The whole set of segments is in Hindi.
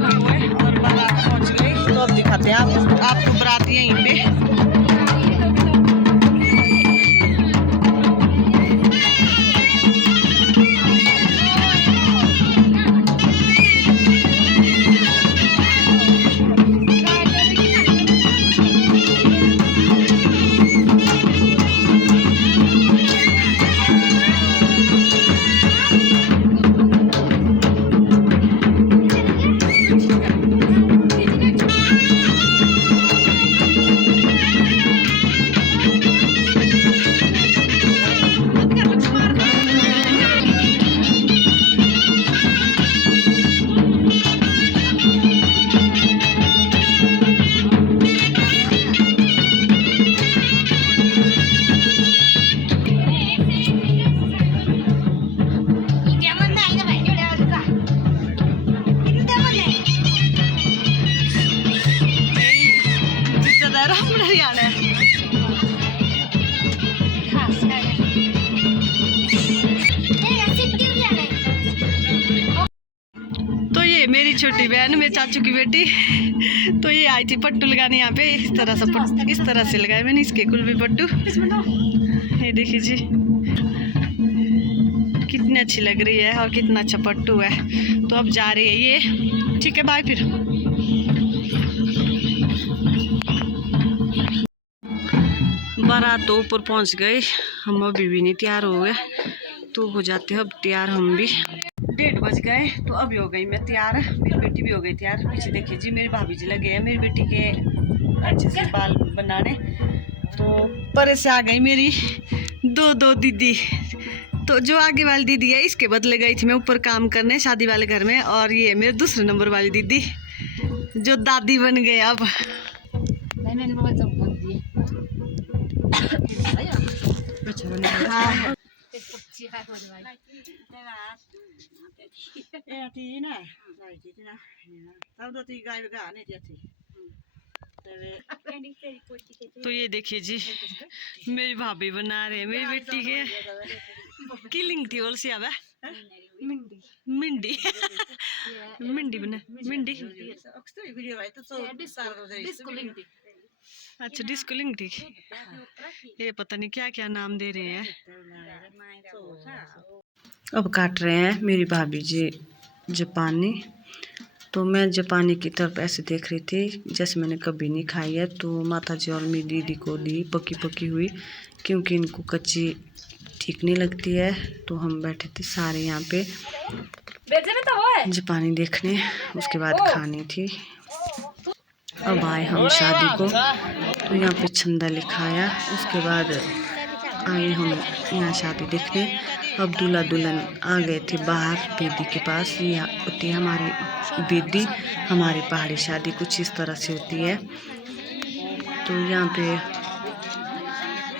लगे हुए और बारात पहुंच गई। तो अब दिखाते हैं आपको बारात यहीं पे। तो ये मेरी छोटी बहन, मेरे चाचू की बेटी, तो ये आई थी पट्टू लगाने यहाँ पे। इस तरह से लगाए मैंने इसके कुल भी पट्टू। ये देखिए जी कितनी अच्छी लग रही है और कितना अच्छा पट्टू है। तो अब जा रही है ये। ठीक है, बाय फिर। बारात तो ऊपर पहुंच गए, हम अभी भी नहीं तैयार हो गए। तो हो जाते हैं अब तैयार हम भी। 1:30 बज गए तो अभी हो गई मैं तैयार। मेरी बेटी भी हो गई तैयार। पीछे देखिए जी मेरी भाभी जी लगे हैं मेरी बेटी के अच्छे से बाल बनाने। तो परे से आ गई मेरी दो दीदी। तो जो आगे वाली दीदी है इसके बदले गई थी मैं ऊपर काम करने शादी वाले घर में। और ये मेरे दूसरे नंबर वाली दीदी जो दादी बन गए अब। तो ये देखिए जी मेरी भाभी बना रहे हैं मेरी बेटी के किलिंग थी बोल सी अब मिंडी मिंडी बना मिंडी। अच्छा डिस्कुलिंग ठीक। ये पता नहीं क्या क्या नाम दे रहे हैं। अब काट रहे हैं मेरी भाभी जी जापानी। तो मैं जापानी की तरफ ऐसे देख रही थी जैसे मैंने कभी नहीं खाई है। तो माता जी और मेरी दीदी को दी पकी हुई, क्योंकि इनको कच्ची ठीक नहीं लगती है। तो हम बैठे थे सारे यहाँ पे जापानी देखने, उसके बाद खानी थी। अब आए हम शादी को, तो यहाँ पे छंदा लिखाया। उसके बाद आए हम यहाँ शादी देखने। अब दूल्हा दुल्हन आ गए थे बाहर बेदी के पास। यहाँ होती है हमारी बेदी, हमारी पहाड़ी शादी कुछ इस तरह से होती है। तो यहाँ पे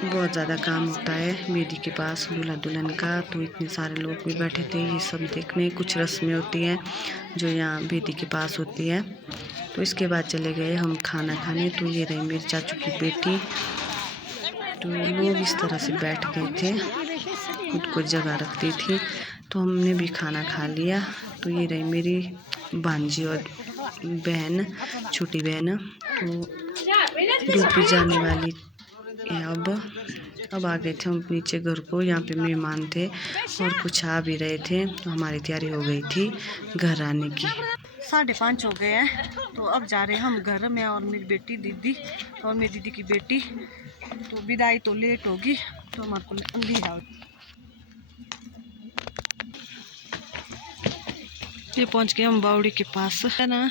बहुत ज़्यादा काम होता है बेदी के पास दूल्हा दुल्हन का। तो इतने सारे लोग भी बैठे थे ये सब देखने। कुछ रस्में होती हैं जो यहाँ बेदी के पास होती है। तो इसके बाद चले गए हम खाना खाने। तो ये रही मेरी चाचू की बेटी। तो लोग इस तरह से बैठ गए थे, खुद को जगह रखती थी। तो हमने भी खाना खा लिया। तो ये रही मेरी भांजी और बहन, छोटी बहन। तो दूध भी जाने वाली है अब आ गए थे हम नीचे घर को। यहाँ पे मेहमान थे और कुछ आ भी रहे थे। तो हमारी तैयारी हो गई थी घर आने की। 5:30 हो गए हैं। तो अब जा रहे हैं हम घर में और मेरी बेटी दीदी और मेरी दीदी की बेटी। तो विदाई तो लेट होगी तो हमारे को अंधेरा। ये पहुंच गए हम बावड़ी के पास है ना।